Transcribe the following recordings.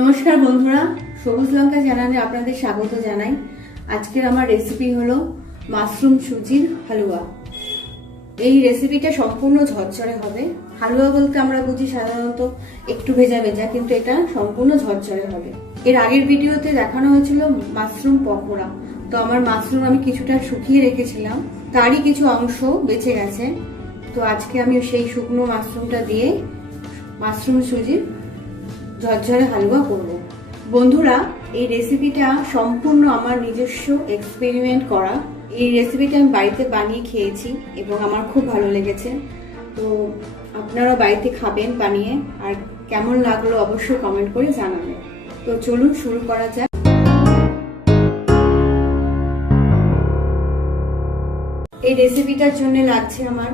নমস্কার বন্ধুরা, সবুজ লঙ্কা চ্যানেলে আপনাদের স্বাগত জানাই। আজকের আমার রেসিপি হলো মাশরুম সুজির হালুয়া। এই রেসিপিটা সম্পূর্ণ ঝরঝরে হবে। হালুয়া বলতে আমরা বুঝি সাধারণত একটু ভেজা ভেজা, কিন্তু এটা সম্পূর্ণ ঝরঝরে হবে। এর আগের ভিডিওতে দেখানো হয়েছিল মাশরুম পকোড়া। তো আমার মাশরুম আমি কিছুটা শুকিয়ে রেখেছিলাম, তারই কিছু অংশ বেঁচে গেছে। তো আজকে আমি সেই শুকনো মাশরুমটা দিয়ে মাশরুম সুজির ঝরঝরে হালুয়া করব। বন্ধুরা, এই রেসিপিটা সম্পূর্ণ আমার নিজস্ব এক্সপেরিমেন্ট করা। এই রেসিপিটা আমি বাড়িতে বানিয়ে খেয়েছি এবং আমার খুব ভালো লেগেছে। তো আপনারা বাড়িতে খাবেন বানিয়ে, আর কেমন লাগলো অবশ্যই কমেন্ট করে জানাবেন। তো চলুন শুরু করা যাক। এই রেসিপিটার জন্য লাগছে আমার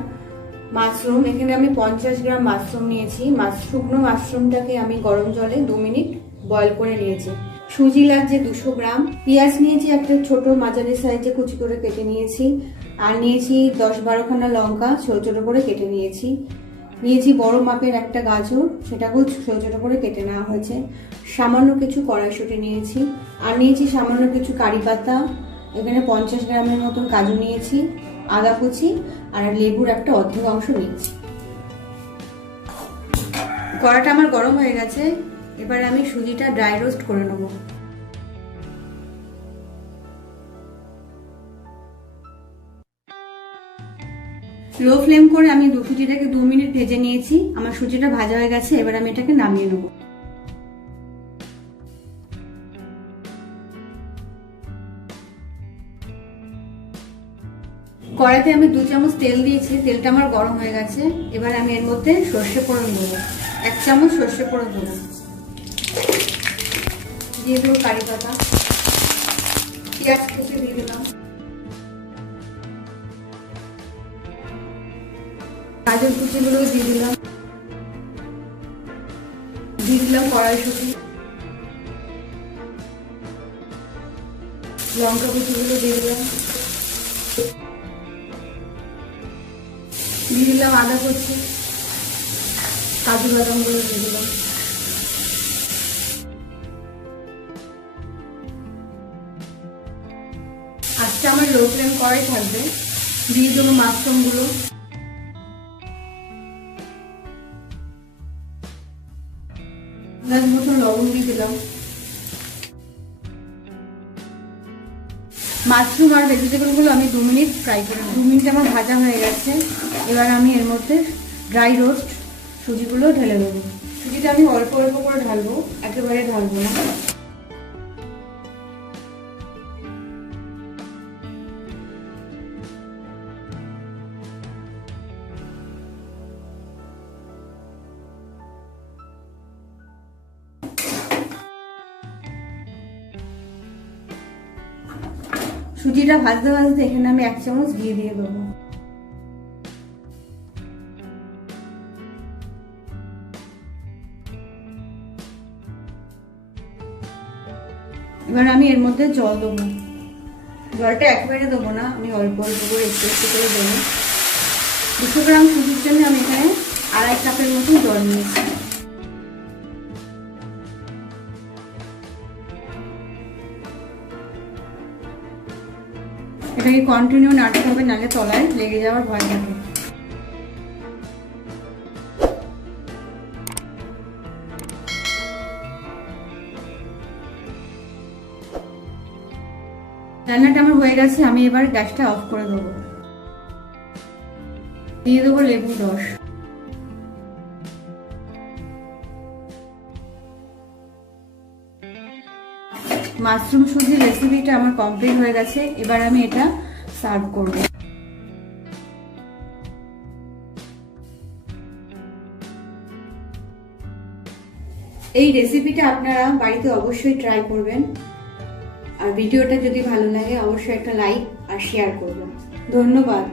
মাশরুম। এখানে আমি 50 গ্রাম মাশরুম নিয়েছি। শুকনো মাশরুমটাকে আমি গরম জলে 2 মিনিট বয়ল করে নিয়েছি। সুজি লাগছে 200 গ্রাম। পেঁয়াজ নিয়েছি একটা ছোট মাঝারি সাইজে কুচি করে কেটে নিয়েছি। আর নিয়েছি 10-12 খানা লঙ্কা ছোট ছোট করে কেটে নিয়েছি। নিয়েছি বড় মাপের একটা গাজর, সেটাকেও ছোট ছোট করে কেটে নেওয়া হয়েছে। সামান্য কিছু কড়াইশুঁটি নিয়েছি। আর নিয়েছি সামান্য কিছু কারি পাতা। এখানে 50 গ্রামের মতন কাজু নিয়েছি, আদা কুচি আর লেবুর একটা অর্ধেক অংশ নিয়েছি। কড়াটা আমার গরম হয়ে গেছে। এবারে আমি সুজিটা ড্রাই রোস্ট করে নেব। লো ফ্লেম করে আমি সুজিটাকে 2 মিনিট ভেজে নিয়েছি। আমার সুজিটা ভাজা হয়ে গেছে। এবার আমি এটাকে নামিয়ে নেব। কড়াইতে আমি 2 চামচ তেল দিয়েছি। তেলটা আমার গরম হয়ে গেছে। এবার আমি এর মধ্যে সর্ষে ফোড়ন দেবো। 1 চামচ সর্ষে ফোড়ন দেবো। দিয়ে দেবো কারি পাতা, পেঁয়াজ কুচি দিয়ে দিলাম, গাজর কুচিগুলো দিয়ে দিলাম, কড়াইশুঁটি, লঙ্কা কুচিগুলো দিয়ে দিলাম, আদা কুচি, কাজু বাদামগুলো দিয়ে দিলাম। আজকে আমার লো ফ্লেম করাই থাকবে। দিয়ে দেবো মাশরুমগুলো। মতন লবণ দিয়ে দিলাম। মাশরুম আর ভেজিটেবলগুলো আমি 2 মিনিট ফ্রাই করে নেব। 2 মিনিট আমার ভাজা হয়ে গেছে। এবার আমি এর মধ্যে ড্রাই রোস্ট সুজিগুলো ঢেলে দেবো। সুজিটা আমি অল্প অল্প করে ঢালবো, একেবারে ঢালবো না। সুজিটা ভাজতে ভাজতে এখানে আমি 1 চামচ ঘি দিয়ে দেবো। এবার আমি এর মধ্যে জল দেবো। জলটা একবারে দেবো না, আমি অল্প অল্প করে একটু একটু করে দেবো। 200 গ্রাম সুজির জন্য আমি এখানে 2.5 কাপের মতন জল নিয়েছি। এটাকে কন্টিনিউ নাড়তে হবে, নালে তলায় লেগে যাওয়ার ভয় থাকে। রান্নাটা আমার হয়ে গেছে। আমি এবার গ্যাসটা অফ করে দেবো। দিয়ে দেবো লেবুর রস। মাশরুম সুজির রেসিপিটা আমার কমপ্লিট হয়ে গেছে। এবার আমি এটা সার্ভ করব। এই রেসিপিটা আপনারা বাড়িতে অবশ্যই ট্রাই করবেন। আর ভিডিওটা যদি ভালো লাগে অবশ্যই একটা লাইক আর শেয়ার করবেন। ধন্যবাদ।